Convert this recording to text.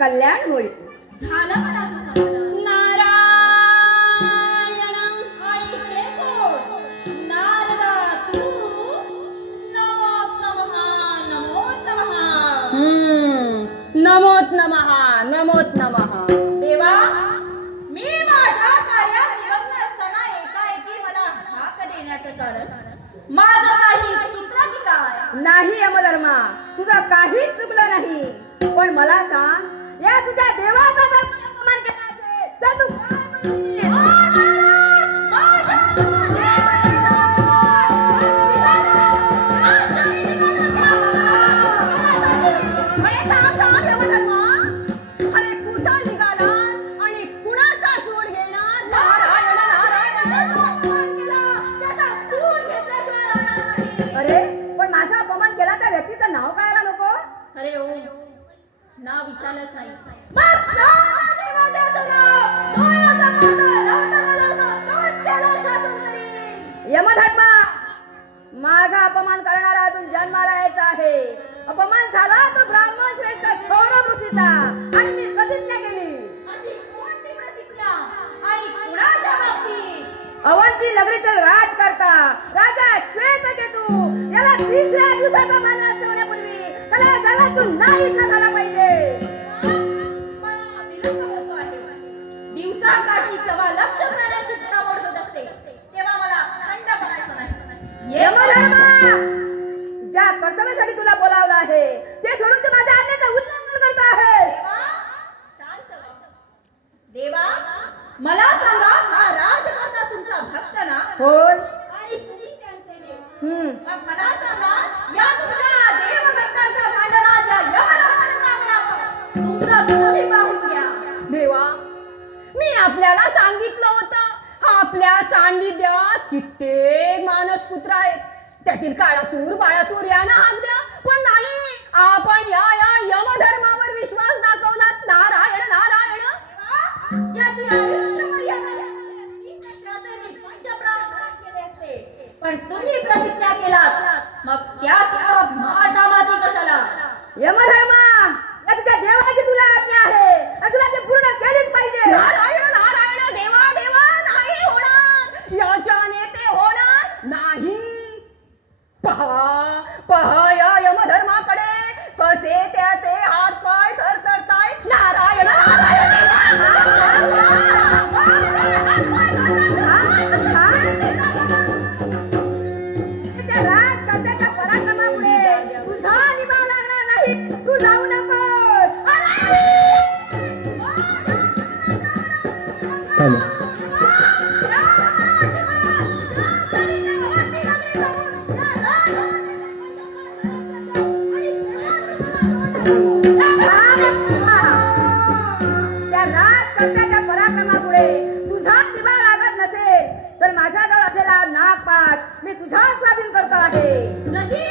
कल्याण होईल. झालं म्हणा तुझं नमोत नमः नमोत नमः देवा मी माझ्या कार्यात निमग्न असताना एकाएकी मला हाक देण्याचं कारण. माझं काही चुकलं की काय? नाही यमधर्मा तुझं काहीच चुकलं नाही. पण मला सांग या तुझ्या देवाचा जर कोणी अपमान केला असेल तर करीन. यमधर्मा माझा अपमान करणारा अजून जन्माला यायचा आहे. अपमान झाला तो ब्राह्मण श्रेष्ठ सौरभ ऋषीचा आणि मी प्रतिज्ञा केली. अशी कोणती प्रतिज्ञा? आणि कुणाच्या बाबतीत? अवंती नगरीतील राज करता राजा श्वेत केतू याला तिसऱ्या दिवसाचा मानस ठेवण्यापूर्वी त्याला जगातून झाला देवा मला सांगा हा राजकर्ता तुमचा भक्त ना? होय. आणि तुम्ही त्यांचे देव. हम्म. मग मला सांगा या तुमच्या देवभक्तांच्या भांडणात या यमधर्मानं का म्हणावं? तुमचा तुम्ही पाहून घ्या देवा मी आपल्याला सांगितलं होतं. आपल्या सान्निध्यात कित्येक मानस पुत्र आहेत. त्यातील काळासूर बाळासूर यांना हाक द्या पण तुम्ही प्रतिज्ञा केलात. मग त्यात माझ्या माती कशाला? यमधर्मा या तुझ्या देवाची तुला आज्ञा आहे. आणि तुला ते पूर्ण केलीच पाहिजे. नारायण नारायण देवा देवा नाही होणार. याच्याने माझ्याजवळ असलेला नागपाश मी तुझा स्वाधीन करतो आहे. जशी